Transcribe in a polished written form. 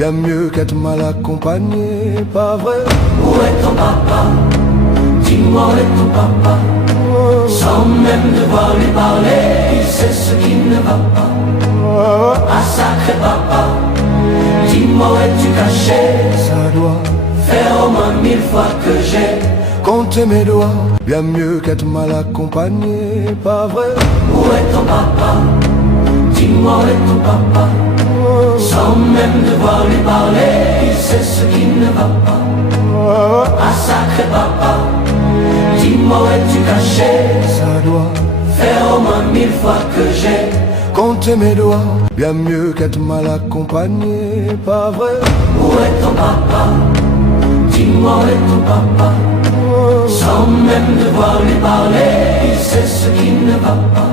bien mieux qu'être mal accompagné, pas vrai? Où est ton papa? Dis-moi où est ton papa? Sans même devoir lui parler, il sait ce qui ne va pas. Ah sacré papa, dis-moi où es-tu caché? Ça doit faire au moins 1000 fois que j'ai compté mes doigts, bien mieux qu'être mal accompagné, pas vrai? Où est ton papa? Dis-moi où est ton papa? Sans même devoir lui parler, il sait ce qui ne va pas. Ah sacré papa, dis-moi où es-tu caché? Ça doit faire au moins 1000 fois que j'ai compté mes doigts, bien mieux qu'être mal accompagné, pas vrai? Où est ton papa? Dis-moi où est ton papa? Sans même devoir lui parler, il sait ce qui ne va pas.